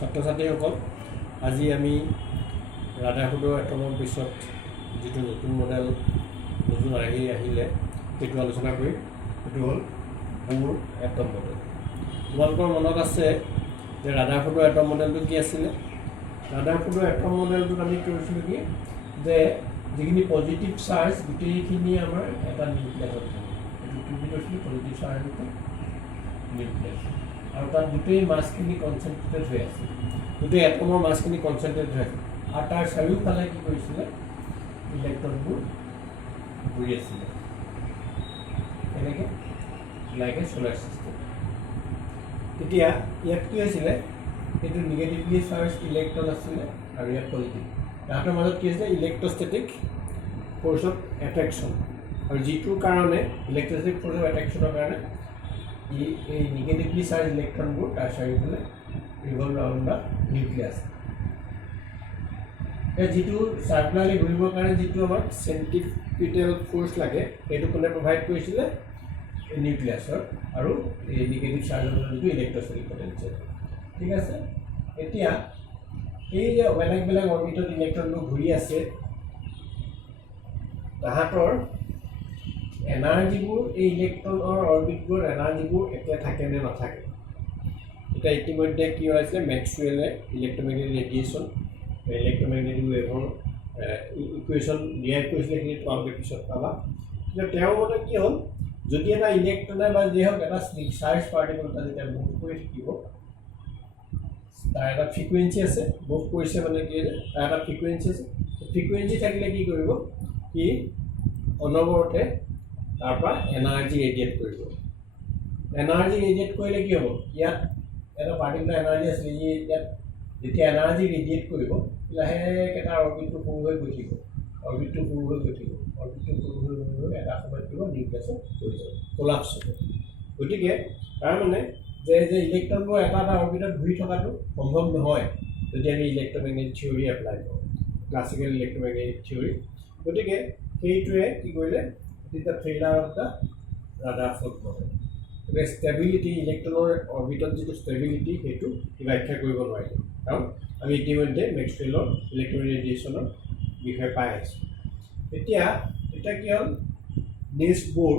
ছাত্ৰ ছাত্ৰীসকল আজি আমি ৰাধাৰফোৰ্ডৰ এটমৰ পিছত যিটো নতুন মডেল নতুন আহিলে সেইটো আলোচনা কৰিম। সেইটো হ'ল বোৰ এটম মডেল। তোমালোকৰ মনত আছে যে ৰাধাৰফোৰ্ডৰ এটম মডেলটো কি আছিলে? ৰাধাৰফোৰ্ডৰ এটম মডেলটোত আমি কৰিছিলোঁ কি যে যিখিনি পজিটিভ চাৰ্জ গোটেইখিনি আমাৰ এটা নিউক্লিয়াছত থাকে। এইটো কি বুলি কৈছিলোঁ? Positive charge nucleus. আৰু তাত গোটেই মাছখিনি কনচেনট্ৰেটেড হৈ আছে, গোটেই এটমৰ মাছখিনি কনচেনট্ৰেটেড হৈ আছে। আৰু তাৰ চাৰিওফালে কি কৰিছিলে? ইলেক্ট্ৰনবোৰ ঘূৰি আছিলে এনেকৈ, লাইক এ ছ'লাৰ ছিষ্টেম। তেতিয়া ইয়াত কি হৈছিলে? এইটো নিগেটিভলি চাৰ্জ ইলেক্ট্ৰন আছিলে আৰু ইয়াত পজিটিভ। তাহাঁতৰ মাজত কি হৈছিলে? Electrostatic force of attraction. আৰু যিটোৰ কাৰণে ইলেক্ট্ৰষ্টেটিক ফ'ৰ্চ অফ এট্ৰেকশ্যনৰ কাৰণে এই নিগেটিভলি চাৰ্জ ইলেক্ট্ৰনবোৰ তাৰ চাৰিওফালে ৰিভল্ভ ৰাউণ্ড দ্য নিউক্লিয়াছ। যিটো চাৰ্কুলাৰলি ঘূৰিবৰ কাৰণে যিটো আমাক চেণ্ট্ৰিপিটেল ফ'ৰ্চ লাগে সেইটো কোনে প্ৰভাইড কৰিছিলে? নিউক্লিয়াছৰ আৰু এই নিগেটিভ চাৰ্জৰ যিটো ইলেক্ট্ৰষ্টেটিক পটেঞ্চিয়েল। ঠিক আছে, এতিয়া এই যে বেলেগ বেলেগ অৰ্বিটত ইলেক্ট্ৰনবোৰ ঘূৰি আছে, তাহাঁতৰ এনাৰ্জিবোৰ এই ইলেক্ট্ৰনৰ অৰ্বিটবোৰৰ এনাৰ্জিবোৰ একে থাকে নে নাথাকে? এতিয়া ইতিমধ্যে কি হৈছিলে? মেক্সৱেলে ইলেক্ট্ৰমেগনেটিক ৰেডিয়েশ্যন ইলেক্ট্ৰমেগনেটিক ৱেভৰ ইকুৱেশ্যন ডিৰাইভ কৰিছিলে, সেইখিনি তোমালোকে পিছত পাবা। কিন্তু তেওঁৰ মতে কি হ'ল, যদি এটা ইলেক্ট্ৰনে বা যি হওক এটা চাৰ্জ পাৰ্টিকল এটা যেতিয়া মুভ কৰি থাকিব, তাৰ এটা ফ্ৰিকুৱেঞ্চি আছে। মুভ কৰিছে মানে কি আছে? তাৰ এটা ফ্ৰিকুৱেঞ্চি আছে। ফ্ৰিকুৱেঞ্চি থাকিলে কি কৰিব? সি অনবৰতে তাৰ পৰা এনাৰ্জি ৰেডিয়েট কৰিব। এনাৰ্জি ৰেডিয়েট কৰিলে কি হ'ব? ইয়াত এটা পাৰ্টিকুলাৰ এনাৰ্জি আছিলে, ইয়াত যেতিয়া এনাৰ্জি ৰেডিয়েট কৰিব, লাহেকৈ তাৰ অৰ্বিটটো সৰু হৈ গৈ থাকিব, অৰ্বিটটো সৰু হৈ গৈ থাকিব, অৰ্বিটটো সৰু হৈ গৈ এটা সময়ত কিব নিউক্লিয়াছত পৰি যাব, কোলাপছ হ'ব। গতিকে তাৰমানে যে ইলেক্ট্ৰনবোৰ এটা এটা অৰ্বিটত ঘূৰি থকাটো সম্ভৱ নহয় যদি আমি ইলেক্ট্ৰমেগনেটিক থিয়ৰী এপ্লাই কৰোঁ, ক্লাছিকেল ইলেক্ট্ৰমেগনেটিক থিয়ৰী। গতিকে সেইটোৱে কি কৰিলে? It is the failure of the Rutherford model. গতিকে ষ্টেবিলিটি, ইলেক্ট্ৰনৰ অৰ্বিটত যিটো ষ্টেবিলিটি সেইটো ব্যাখ্যা কৰিব নোৱাৰিলে, কাৰণ আমি ইতিমধ্যে মেক্সৱেলৰ ইলেক্ট্ৰনিক ৰেডিয়েশ্যনৰ বিষয়ে পাই আছোঁ। এতিয়া কি হ'ল? নিলছ বোৰ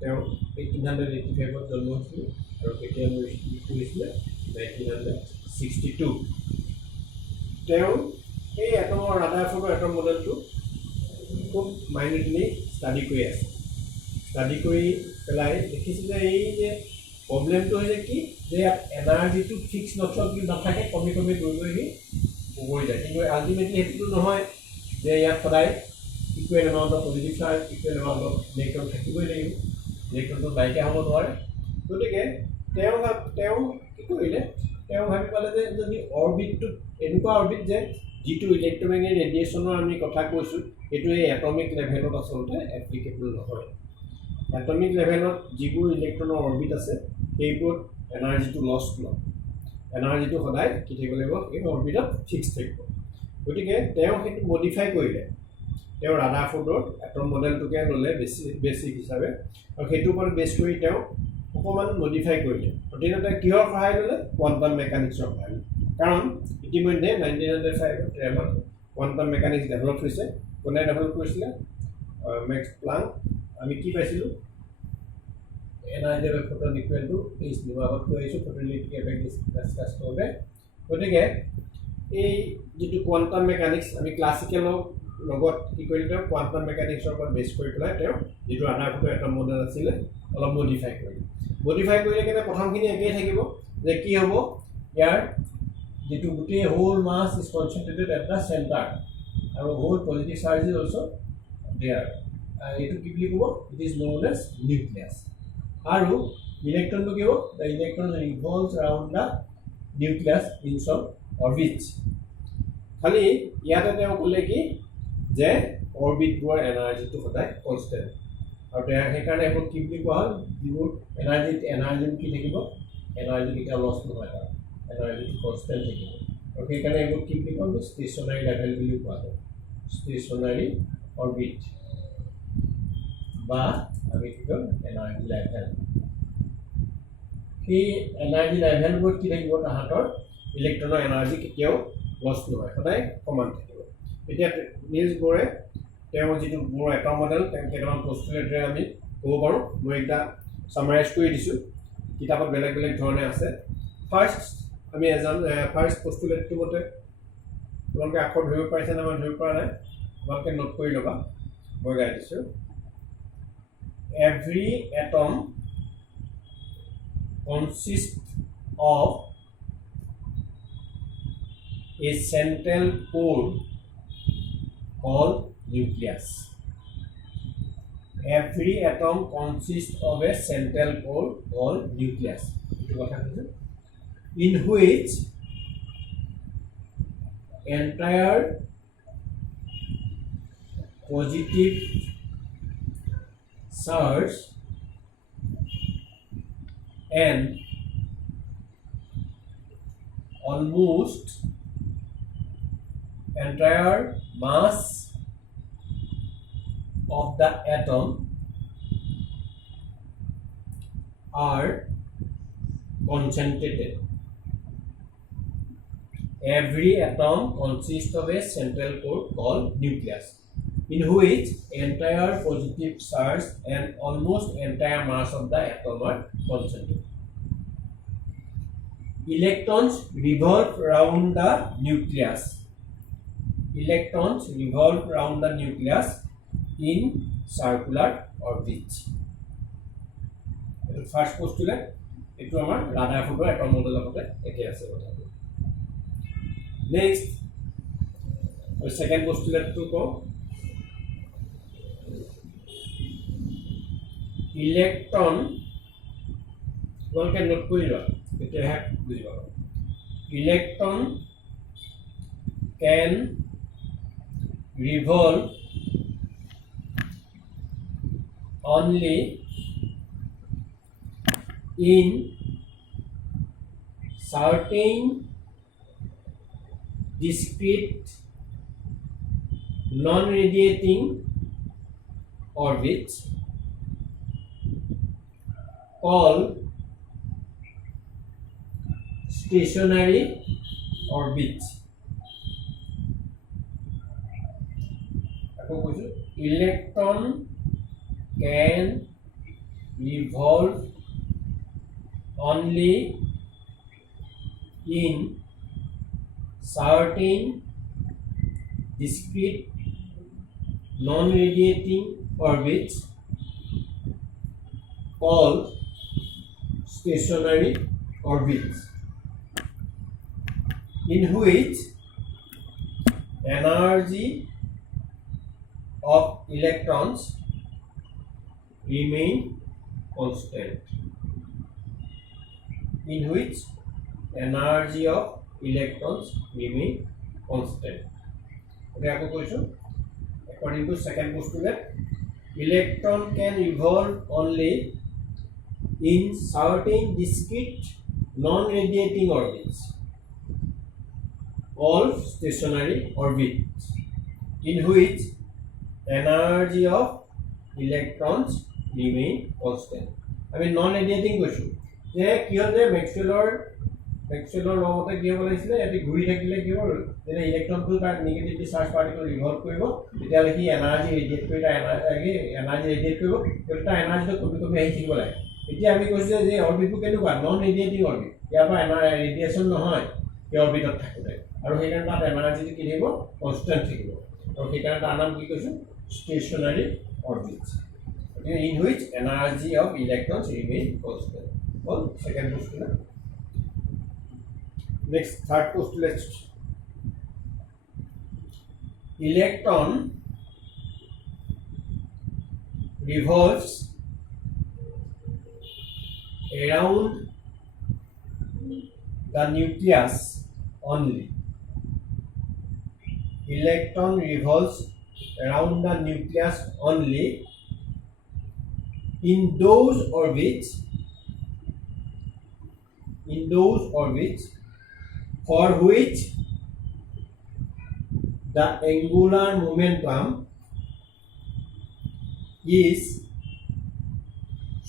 তেওঁ 1885 জন্ম হৈছিল আৰু কেতিয়া মৃত্যু হৈছিলে? 1962। তেওঁ এই এটমৰ ৰাদাৰফোৰ্ডৰ এটম মডেলটো খুব মাইনিউটলি ষ্টাডি কৰি আছে। ষ্টাডি কৰি পেলাই দেখিছিলে এই যে প্ৰব্লেমটো হৈছে কি, যে ইয়াত এনাৰ্জিটো ফিক্স নাথাকে, কমি কমি গৈ গৈ সি পৰি যায়। কিন্তু আল্টিমেটলি সেইটোতো নহয় যে ইয়াত সদায় equal amount of positive charge, equal amount of electron থাকিবই লাগিব, ইলেক্ট্ৰনটো নাইকিয়া হ'ব নোৱাৰে। গতিকে তেওঁ কি কৰিলে? তেওঁ ভাবি পালে যে যদি অৰ্বিটটোত এনেকুৱা অৰ্বিট যে যিটো ইলেক্ট্ৰমেগনেটিক ৰেডিয়েশ্যনৰ আমি কথা কৈছোঁ, সেইটো এই এটমিক লেভেলত আচলতে এপ্লিকেবল নহয়। এটমিক লেভেলত যিবোৰ ইলেক্ট্ৰনৰ অৰ্বিট আছে সেইবোৰত এনাৰ্জিটো লষ্ট নহয়, এনাৰ্জিটো সদায় কি থাকিব লাগিব? এই অৰ্বিটত ফিক্স থাকিব। গতিকে তেওঁ সেইটো মডিফাই কৰিলে। তেওঁ ৰাদাৰফোৰ্ডৰ এটম মডেলটোকে ল'লে বেছিক হিচাপে, আৰু সেইটোৰ ওপৰত বেছ কৰি তেওঁ অকণমান মডিফাই কৰিলে। গতিকে কিহৰ সহায় ল'লে? কোৱাণ্টাম মেকানিক্সৰ সহায় ল'লে। কাৰণ ইতিমধ্যে 1905 কোৱাণ্টাম মেকানিক্স ডেভেলপ হৈছে। কোনে ডেভেলপ কৰিছিলে? Max Planck. আমি কি পাইছিলোঁ? Energy of photon equal to H. আগত কৈ আহিছোঁ ফটোইলেক্ট্ৰিক এফেক্ট ডিছকাছ কৰোঁতে। গতিকে এই যিটো কোৱাণ্টাম মেকানিক্স আমি ক্লাছিকেলৰ লগত কি কৰিলে? তেওঁ কোৱাণ্টাম মেকানিক্সৰ ওপৰত বেছ কৰি পেলাই তেওঁ যিটো ৰাদাৰফোৰ্ডৰ এটম মডেল আছিলে অলপ মডিফাই কৰিলে। মডিফাই কৰিলে কেনে প্ৰথমখিনি একেই থাকিব, যে কি হ'ব? ইয়াৰ যিটো গোটেই whole mass is concentrated at the centre আৰু whole positive charge is also' there. এইটো কি বুলি ক'ব? It is known as nucleus. আৰু ইলেক্ট্ৰনটো কি হ'ব? The electron revolves round the nucleus in some orbits. খালি ইয়াতে তেওঁ ক'লে কি যে অৰ্বিটবোৰৰ এনাৰ্জিটো সদায় কনষ্টেণ্ট, আৰু সেইকাৰণে এইবোৰ কি বুলি কোৱা হ'ল? যিবোৰ এনাৰ্জিটো কি থাকিব? এনাৰ্জি কেতিয়াও লছ নহয়, তাৰ এনাৰ্জিটো কনষ্টেণ্ট থাকিব। আৰু সেইকাৰণে এইবোৰ কি বুলি কোৱা হয়? ষ্টেচনাৰী লেভেল বুলিও কোৱা হয়, ষ্টেচনাৰী অৰ্বিট বা আমি কি কম? Energy level. সেই এনাৰ্জি লেভেলবোৰত কি থাকিব? তাহাঁতৰ ইলেক্ট্ৰনৰ এনাৰ্জি কেতিয়াও লছ নহয়, সদায় সমান থাকিব। এতিয়া নিলছ ব'ৰে তেওঁৰ যিটো মোৰ এটম মডেল কেইটামান পষ্টুলেটেৰে আমি ক'ব পাৰোঁ। মই এটা ছামাৰাইজ কৰি দিছোঁ, কিতাপত বেলেগ বেলেগ ধৰণে আছে। ফাৰ্ষ্ট আমি ফাৰ্ষ্ট পষ্টুলেটটো মতে তোমালোকে আখৰ ধৰিব পাৰিছে নে মই ধৰিব পৰা নাই, তোমালোকে নোট কৰি ল'বা, মই গাই দিছোঁ। Every atom consists of a central core called nucleus. Every atom consists of a central core called nucleus. In which entire positive charge and almost entire mass of the atom are concentrated. Every atom consists of a central core called nucleus, in which entire positive charge and almost entire mass of the atom are concentrated. Electrons revolve around the nucleus. Electrons revolve around the nucleus in circular orbit. The first postulate, it is our Rutherford atom model of the কথাটো। Next, the second postulate to go. Electron, one can not put it. Electron can revolve only in certain discrete non-radiating orbits called stationary orbits. Electron can revolve only in certain discrete non-radiating orbits called stationary orbits, in which energy of electrons remain constant. In which energy of electrons remain constant. Okay, according to second postulate, electron can revolve only in certain discrete non-radiating orbits called stationary orbits, in which energy of electrons remain constant. I mean non-radiating question. যে কি হ'ল যে মেক্সৱেলৰ লগতে কি হ'ব লাগিছিলে, এটি ঘূৰি থাকিলে কি হ'ল, যেতিয়া ইলেক্ট্ৰনটো তাৰ নিগেটিভলি চাৰ্জ পাৰ্টিকল ৰিভল্ভ কৰিব, তেতিয়াহ'লে সি এনাৰ্জি ৰেডিয়েট কৰি তাৰ এনাৰ্জি ৰেডিয়েট কৰিব, গতিকে তাৰ এনাৰ্জিটো কমি কমি আহি থাকিব লাগে। এতিয়া আমি কৈছোঁ যে অৰ্বিটটো কেনেকুৱা, নন ৰেডিয়েটিং অৰ্বিট, ইয়াৰ পৰা ৰেডিয়েশ্যন নহয় সেই অৰ্বিটত থাকোঁতে, আৰু সেইকাৰণে তাত এনাৰ্জিটো কি থাকিব, কনষ্টেণ্ট থাকিব, আৰু সেইকাৰণে তাৰ নাম কি কৈছোঁ, stationery orbit, in which energy of electrons remain constant. Well, second postulate. Next, third postulate. Electron revolves around the nucleus only. Electron revolves around the nucleus only in those orbits for which the angular momentum is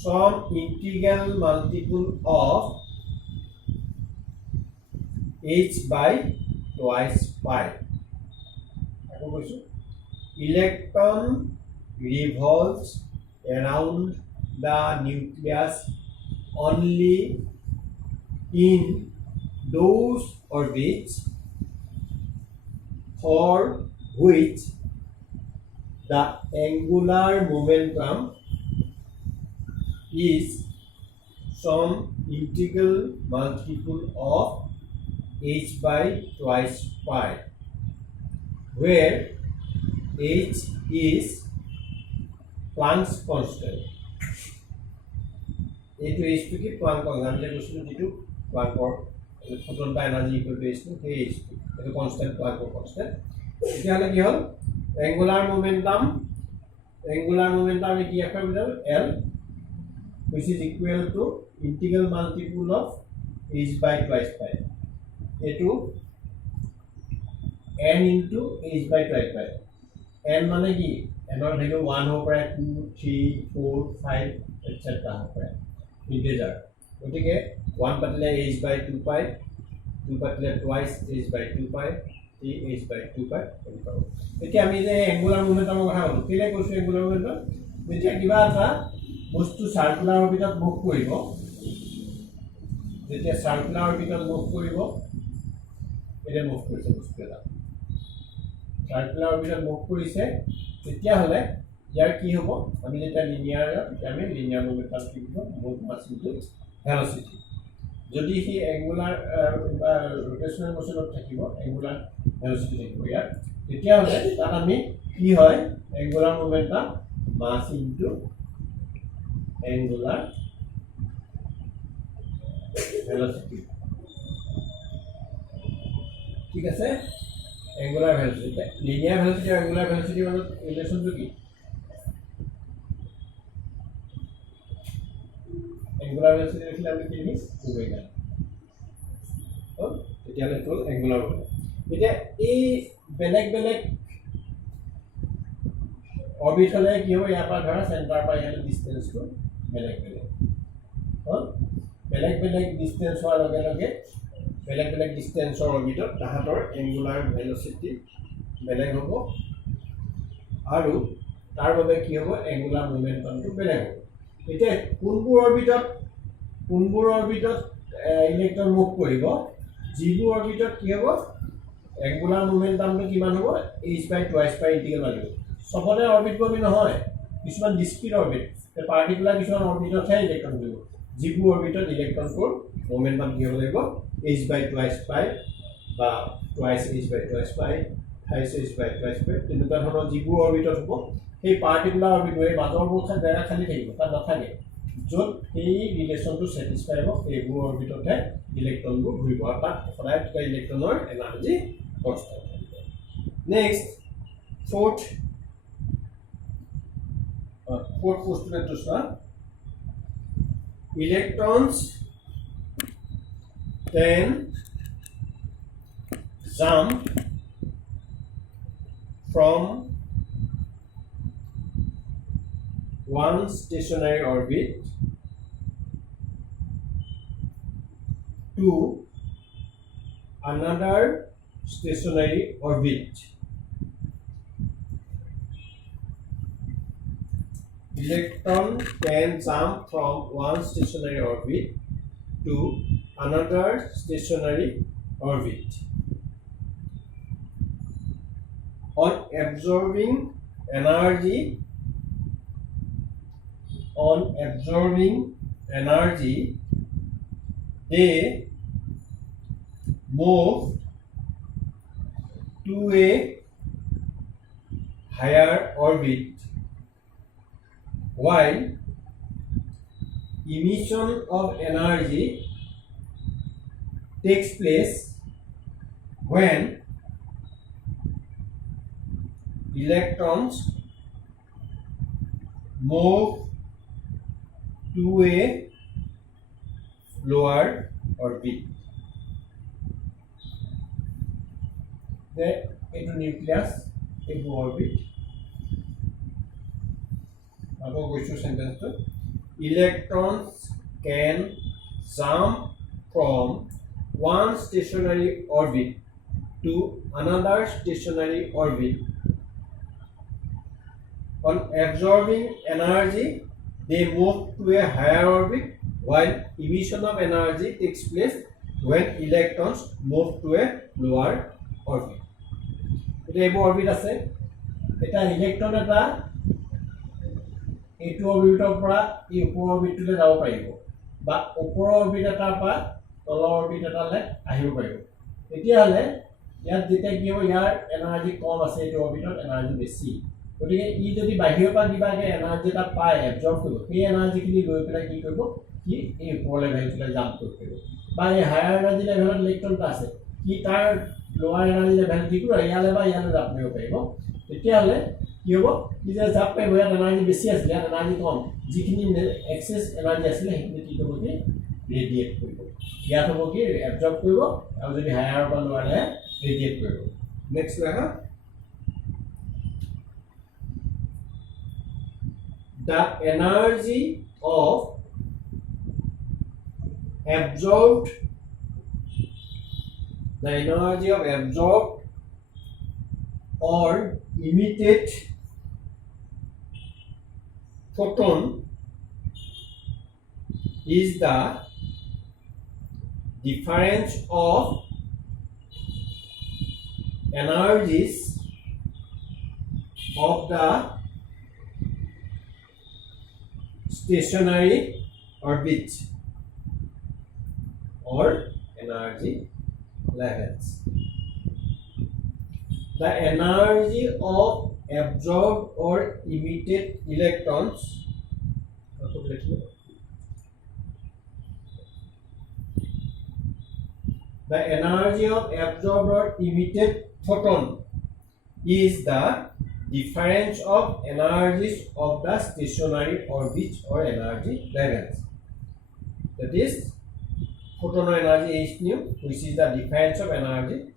some integral multiple of h by twice pi. আকৌ কৈছো electron revolves around the nucleus only in those orbits for which the angular momentum is some integral multiple of h by twice pi, where h is Planck's constant. এইটো এইচটো কি Planck constant আমি কৈছিলো যেটো প্লাংকৰ photon বা energy equal to এইচটো সেই এইচটো এইটো constant প্লাংকৰ constant এতিয়া হলে কি হল angular momentum আমি কি আখৰ বুজাম l which is equal to integral multiple of h by twice pi এইটো n into h by twice pi n মানে কি n ৰ ভ্যালু 1 হ'ব পাৰে 2 3 4 5 etc হ'ব পাৰে integer গতিকে 1 পাতিলে h by 2 pi 2 পাতিলে twice h by 2 pi 3 h by 2 pi এতিয়া আমি যে angular momentum কথা কলো কেলে কৈছো angular momentum যেতিয়া কিবা এটা বস্তু সার্কুলার অরবিটত মুভ কৰিব যেতিয়া সাৰ্কুলাৰ অৰবিটত মুভ কৰিব এনে মুভ কৰিছে বস্তু এটা সাৰ্কুলাৰ অৰবিটত মুভ কৰিছে তেতিয়া হলে ইয়াৰ কি হ'ব আমি যেতিয়া লিনিয়াৰ আমি লিনিয়াৰ মোমেন্টাম কি হ'ব মুভ মাস ইনটু ভেলোসিটি যদি হি অ্যাঙ্গুলার বা রোটেশনাল মোশনত থাকিব অ্যাঙ্গুলার ভেলোসিটি থাকিব ইয়াৰ তেতিয়া হলে তাত আমি কি হয় angular momentum mass into angular velocity ঠিক আছে angular velocity linear velocity আৰু angular velocity মাজত ৰিলেশন টো কি angular velocity লিখিলে আমি কি লিখিম ওমেগা তো এতিয়া হলে টল angular এতিয়া এই বেলেগ বেলেগ অরবিট হলে কি হবে ইয়াৰ পৰা ধৰা সেন্টাৰ পৰা ইয়ালে ডিসটেন্স টো বেলেগ বেলেগ ডিসটেন্স হোৱাৰ লগে লগে বেলেগ ডিসটেন্সৰ অৰবিটত তাহাতৰ এঙ্গুলাৰ ভেলোসিটি বেলেগ হ'ব আৰু তাৰ বাবে কি হ'ব এঙ্গুলাৰ মোমেন্টামটো বেলেগ হ'ব এতিয়া কোনবোৰ অৰবিটত ইলেক্ট্ৰন মুভ কৰিব যিবোৰ অৰবিটত কি হ'ব এঙ্গুলাৰ মোমেন্টামটো কিমান হ'ব h by twice pi integral লাগিব সবতে অৰবিট কবি নহয় কিছুমান ডিসক্ৰিট অৰবিট পাৰ্টিকুলাৰ কিছুমান অৰবিটত হে ইলেক্ট্ৰন দিব যিবোৰ অৰবিটত ইলেক্ট্ৰনটোৰ মোমেন্টাম কি হ'ব লাগিব h by twice pi বা twice h by twice pi thrice h by twice pi তেনেকুৱা ধৰণৰ যিবোৰ অৰবিটত হ'ব সেই পাৰ্টিকুলাৰ অৰবিটৰ মাজৰবোৰ জায়গা খালি থাকিব তাত নাথাকে য'ত এই ৰিলেশনটো স্যাটিসফাই হ'ব এইবোৰ অৰবিটতহে ইলেক্ট্ৰনবোৰ ঘূৰিব আৰু তাত সদায় ইলেক্ট্ৰনৰ এনাৰ্জি কনস্ট্যান্ট থাকিব next fourth postulate to start electrons can jump from one stationary orbit to another stationary orbit. Electron can jump from one stationary orbit to another stationary orbit. On absorbing energy, they move to a higher orbit, while emission of energy takes place when electrons move to a lower orbit. Then into nucleus, into orbit. Now question sentence to electrons can jump from one stationary orbit to another stationary orbit. On absorbing energy, they move to a higher orbit, while emission of energy takes place when electrons move to a lower orbit. এটা এইবোৰ orbit আছে এটা electron এটা এইটো অৰবিটৰ পৰা এই ওপৰৰ অৰবিটলৈ যাব পাৰিব বা ওপৰৰ অৰবিট এটাৰ পৰা তলৰ অৰবিট এটালৈ আহিব পাৰিব তেতিয়াহ'লে ইয়াত যেতিয়া কি হ'ব ইয়াৰ এনাৰ্জি কম আছে এইটো অৰবিটত এনাৰ্জি বেছি গতিকে ই যদি বাহিৰৰ পৰা কিবাকে এনাৰ্জি এটা পায় এবজৰ্ব কৰিব সেই এনাৰ্জিখিনি লৈ পেলাই কি কৰিব কি এই ওপৰ লেভেললৈ জাম্প কৰিব বা এই হায়াৰ এনাৰ্জি লেভেলত ইলেক্ট্ৰন এটা আছে কি তাৰ লোৱাৰ এনাৰ্জি লেভেল যিটো ইয়ালৈ বা ইয়ালৈ জাপ মাৰিব পাৰিব তেতিয়াহ'লে কি হ'ব কি যে জাপ পাৰিব ইয়াত এনাৰ্জি বেছি আছিলে ইয়াত এনাৰ্জি কম যিখিনি এক্সেছ এনাৰ্জি আছিলে সেইখিনি কি হ'ব কি ৰেডিয়েট কৰিব ইয়াত হ'ব কি এবজৰ্ব কৰিব আৰু যদি হায়াৰ বা লোৱাৰহে ৰেডিয়েট কৰিব নেক্সট লেখা the energy of absorbed or emitted photon is the difference of energies of the stationary orbit or energy levels. The energy of absorbed or emitted electrons the energy of absorbed or emitted photon is the difference of energies of the stationary orbits or energy levels. That is, photon energy h nu, which is the difference of energy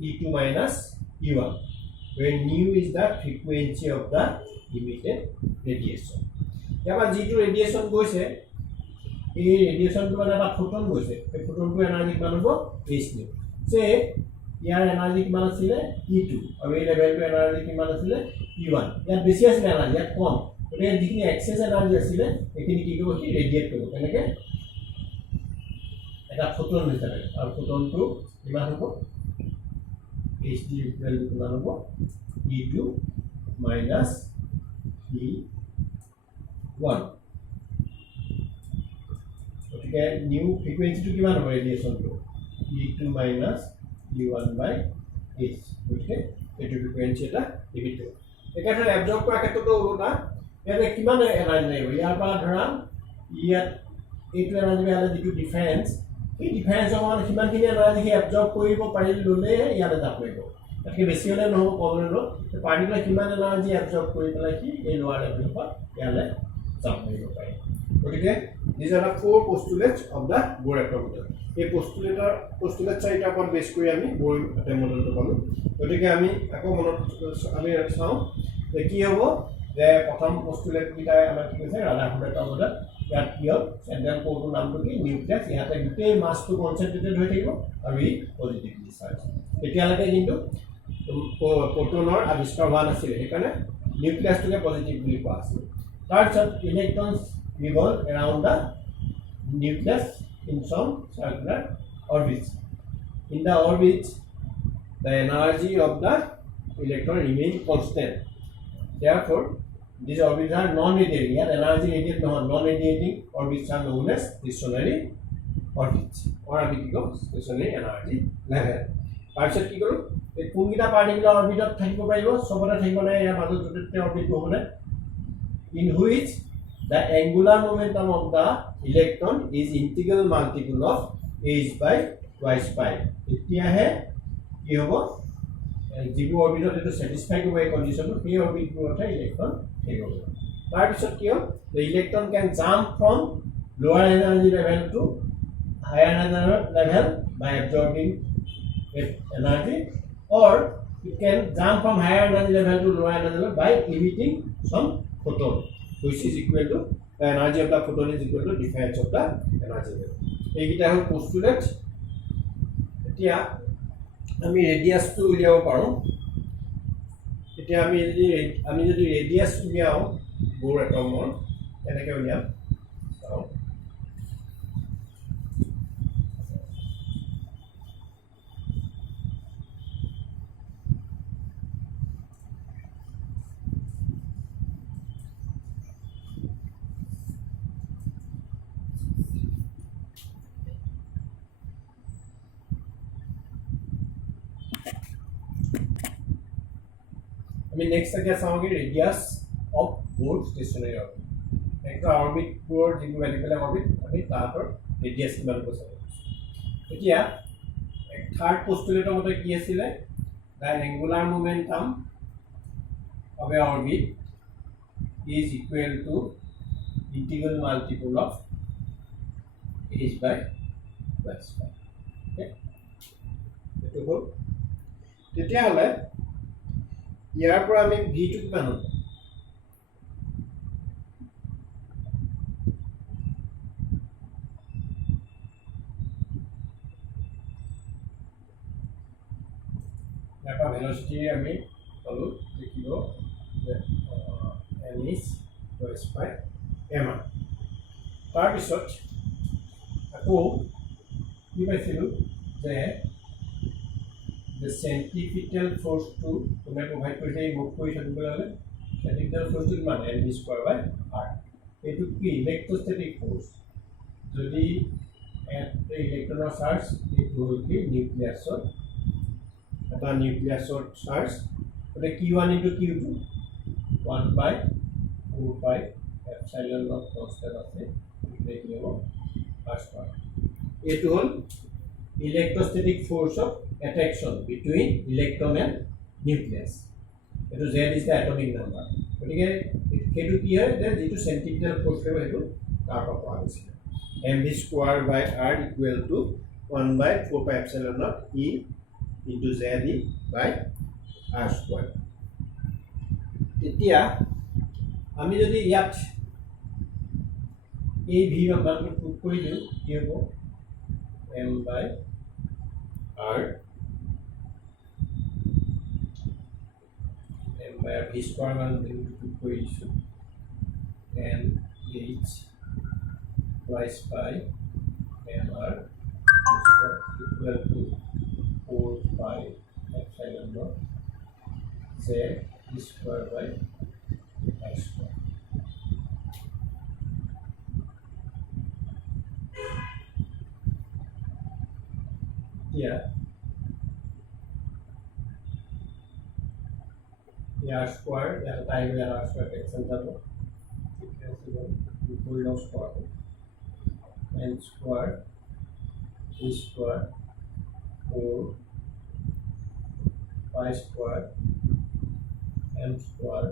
E2 minus E1, where nu is the frequency of the emitted radiation. Here, G2 radiation goes here. This radiation to another photon goes here. The photon to energy maneuver h nu. Say, year energy কিমান আছিল E2 আৰু এই লেভেলটো energy কিমান আছিল E1 ইয়াত বেছি আছিল energy ইয়াত কম গতিকে যিখিনি এক্সেছ এনাৰ্জি আছিল এইখিনি কি কৰিব কি ৰেডিয়েট কৰিব কেনেকৈ এটা ফটোন হিচাপে আৰু ফটোনটো কিমান হ'ব HD ইকুৱেল টু কিমান হ'ব E2 মাইনাছ E1 গতিকে নিউ ফ্ৰিকুৱেঞ্চিটো কিমান হ'ব ৰেডিয়েশ্যনটো E2 minus U1 by H, okay? It will be frequency এটা লিমিট হ'ব একেটা এবজৰ্ব কৰা ক্ষেত্ৰটো ওলোটা ইয়াতে কিমান এনাৰ্জি লাগিব ইয়াৰ পৰা ধৰা ইয়াত এইটো এনাৰ্জি বেলে যিটো ডিফাৰেন্স এই ডিফাৰেন্সৰ মানে কিমানখিনি এনাৰ্জি কি এবজৰ্ব কৰিব পাৰিলে ল'লে ইয়াতে যাব লাগিব তাকে বেছি হ'লে নহ'ব কম হ'লে পাৰ্টিকুলাৰ কিমান এনাৰ্জি এবজৰ্ব কৰি পেলাই কি এই লোৱাৰ লেভেলৰ পৰা ইয়ালে যাব পাৰিব পাৰে গতিকে these are the four postulates of the Bohr atom model এই postulate চাৰিটাৰ ওপৰত বেছ কৰি আমি Bohr atom মডেলটো পালো গতিকে আমি আকৌ মনত আমি চাওঁ যে কি হ'ব যে প্ৰথম postulate কিটাই আমাক কি কৈছে ৰাদাৰফোৰ্ড atom model ইয়াত কি হ'ল চেন্ট্ৰেল কোৰটোৰ নামটো কি নিউক্লিয়াছ ইয়াতে গোটেই মাছটো কনচেন্ট্ৰেটেড হৈ থাকিব আৰু ই পজিটিভলি চাৰ্জ এতিয়ালৈকে কিন্তু প্ৰোটনৰ আৱিষ্কাৰ হোৱা নাছিল সেইকাৰণে নিউক্লিয়াছটোকে পজিটিভ বুলি কোৱা আছিল তাৰপিছত electrons revolve around the nucleus in some circular orbits. In the orbits, the energy of the electron remains constant. Therefore, these orbits are non-radiating. Here, energy radiating, non-radiating orbits are known as stationary orbits. Or we go stationary energy level. Parts কি কৰো এই কোনটা particular অৰবিটত থাকিব পাৰিব সবটা থাকিব নাই ইয়াৰ মাজত দুটা অৰবিট হ'বনে in which the angular momentum of the electron is integral multiple of h by twice pi. এতিয়া হে কি হ'ব যিটো অৰবিটত এটো স্যাটিসফাই কৰিব এই কন্ডিশনটো সেই অৰবিটবোৰতে ইলেক্ট্ৰন থাকিব তাৰ পিছত কি হ'ব the electron can jump from lower energy level to higher energy level by absorbing energy or it can jump from higher energy level to lower energy level by emitting some photon which is equal to the energy of the photon is equal to difference of the energy level. এইকেইটা হ'ল পোষ্টুলেট এতিয়া আমি ৰেডিয়াছটো উলিয়াব পাৰোঁ এতিয়া আমি যদি radius উলিয়াওঁ বোৰ এটমৰ কেনেকৈ উলিয়াম চাওঁ আমি নেক্সট এতিয়া চাওঁগৈ ৰেডিয়াছ অফ বোৰ ষ্টেচনাৰী অৰ্বিট একটা অৰ্বিটবোৰৰ যিবোৰ বেলেগ বেলেগ অৰ্বিট আমি তাহাঁতৰ ৰেডিয়াছ কিমান হ'ব চাব এতিয়া থাৰ্ড পষ্টুলেটৰ মতে কি আছিলে the angular মোমেণ্টাম of A orbit is equal to integral multiple of h by plus phi এইটো হ'ল তেতিয়াহ'লে ইয়াৰ পৰা আমি ভিটো কিমান হ'ব ইয়াৰ পৰা ভেলচিটি আমি পালোঁ লিখিব যে m is plus by m তাৰপিছত আকৌ কি পাইছিলোঁ যে the centripetal force to তুমি প্ৰভাইড কৰিছে এই মুভ কৰি থাকিবলৈ হ'লে centripetal force to কিমান m square by r এইটো কি ইলেক্ট্ৰোষ্টেটিক ফোৰ্স যদি ইলেক্ট্ৰনৰ চাৰ্জ এইটো হ'ল কি নিউক্লিয়াছৰ এটা নিউক্লিয়াছৰ চাৰ্জ গতিকে q1 into q2 1 by 4 pi epsilon naught constant আছে এইটো হ'ব r square এইটো হ'ল electrostatic force of attraction between electron and nucleus. It is Z is the atomic number. But again, it here that due to centripetal force level mv square by r equal to 1 by 4 pi epsilon naught e into z e by r square. এতিয়া আমি যদি ইয়াত এই v মানটো put কৰি দিওঁ কি হ'ব m by r m by r v square মান পুট কৰি দিছোঁ n h twice by m r equal to 4 pi epsilon naught z square by r square here r square that time r square cancel double full of square n square e square 4 pi square m square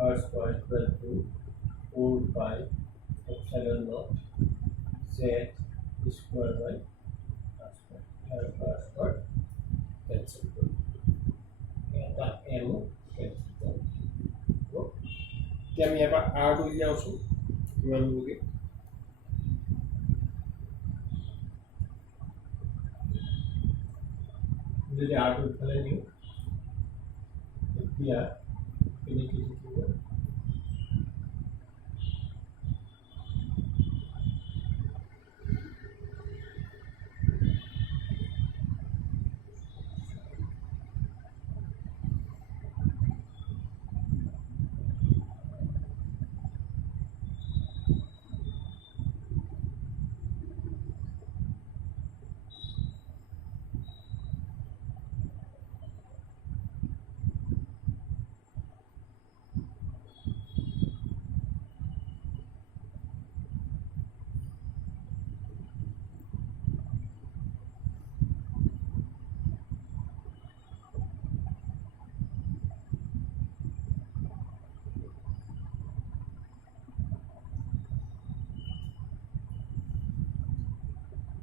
r square equal to 4 pi epsilon naught z square by r square cancel এটা m cancel এতিয়া আমি এবাৰ r টো উলিয়াওছো কিমান হ'বগে যদি r টো ইফালে নিওঁ এতিয়া এনে কি থাকিব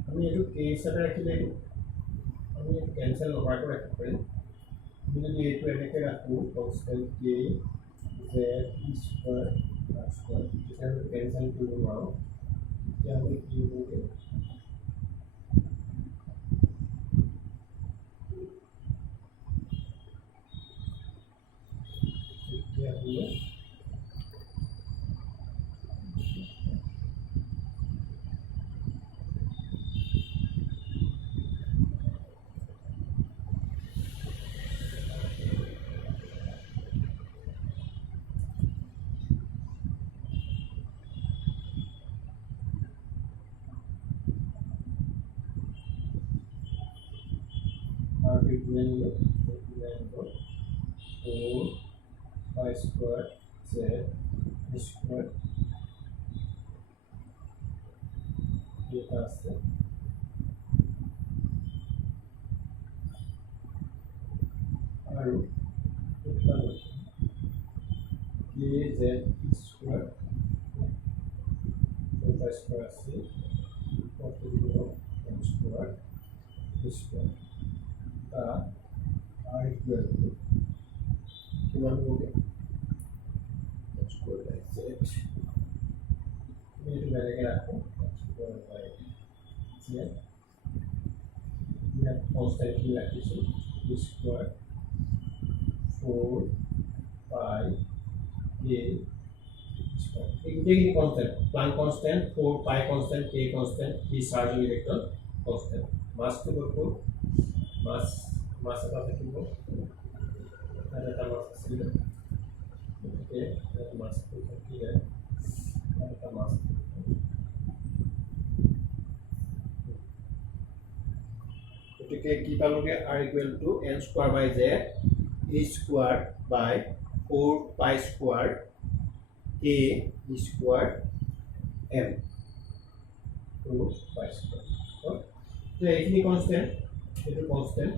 আমি এইটো কে হিচাপে ৰাখিলে এইটো আমি কেনসেল নকৰাকৈ ৰাখিব পাৰিম আমি যদি এইটো এনেকৈ ৰাখোঁ কনষ্টেণ্ট কে জেড স্কুৱাৰ প্লাছ স্কুৱাৰ তেতিয়া কেনসেল কৰিব নোৱাৰোঁ তেতিয়াহ'লে কি হ'বগৈ তেতিয়াহ'লে r equal to 4 pi square z square এটা আছে আৰু এটা kz square 4 pi square আছে square square r equal to কিমান হ'বগে square by z এইটো বেলেগে ৰাখো square by z ইয়াত কনষ্টেন্টলি ৰাখিছো square 4 pi a square এই constant Planck constant 4 pi constant k constant এই চার্জ ইলেক্ট্রন কনস্ট্যান্ট মাস তো কত মাস এটা থাকিব এটা মাস আছে ওকে এটা মাস তো থাকিলে এটা মাস গতিকে কি পালোগে r equal to n square by z a square by 4 pi square a square m 4 pi square তো এইখিনি কনস্ট্যান্ট এটা কনস্ট্যান্ট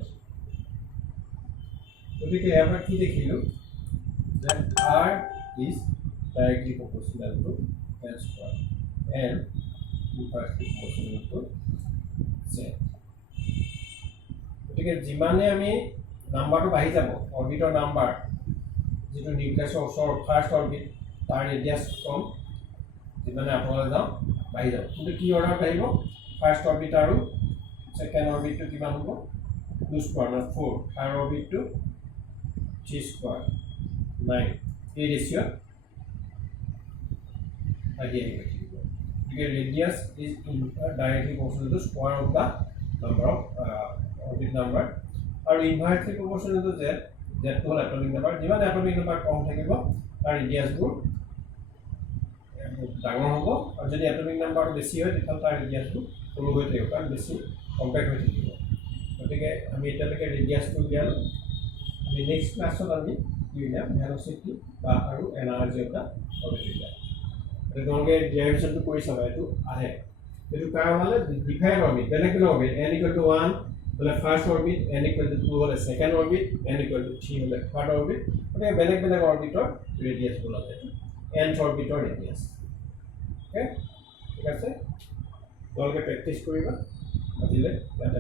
গতিকে আমরা কি দেখিলো that r is directly proportional to n square and inversely proportional to z গতিকে যিমানে আমি নাম্বাৰটো বাঢ়ি যাব অৰবিটৰ নাম্বাৰ যেটো নিউক্লিয়াছৰ ওচৰ ফাৰ্স্ট অৰবিট তাৰ ৰেডিয়াস কম যিমানে আপোনালৈ যাও বাঢ়ি যাব কিন্তু কি অৰ্ডাৰ বাঢ়িব ফাৰ্স্ট অৰবিট আৰু সেকেন্ড অৰবিটটো কিমান হ'ব 2 স্কয়াৰ না 4 থাৰ্ড অৰবিটটো 3 স্কয়াৰ 9 এই ৰেশিও আগে because radius is directly proportional to square of the number of orbit number আৰু inversely proportional to z to atomic number যিমান atomic number কম থাকিব তাৰ radius বোৰ ডাঙৰ হ'ব আৰু যদি atomic number বেছি হয় তেতিয়া তাৰ radius বোৰ সৰু হৈ থাকিব কাৰণ বেছি কম্পেক্ট হৈ থাকিব গতিকে আমি এতিয়ালৈকে radius টো উলিয়ালো আমি নেক্সট ক্লাছত আমি কি উলিয়াম ভেলোচিটি বা আৰু এনাৰ্জি অফ দা অৰবিট তোমালোকে ডেৰিভেশনটো কৰি চাবা এইটো আহে এইটো কাৰণ হলে ডিফাইন অৰবিট বেলেগ বেলেগ অৰবিট n equal to 1 হলে first orbit n equal to 2 হলে second orbit n equal to 3 হলে থার্ড অরবিট মানে বেলেগ বেলেগ অৰবিটৰ ৰেডিয়াস বলা যায় nth অৰবিটৰ ৰেডিয়াস ওকে ঠিক আছে তোমালোকে প্ৰ্যাকটিছ কৰিবা আজিলে এটা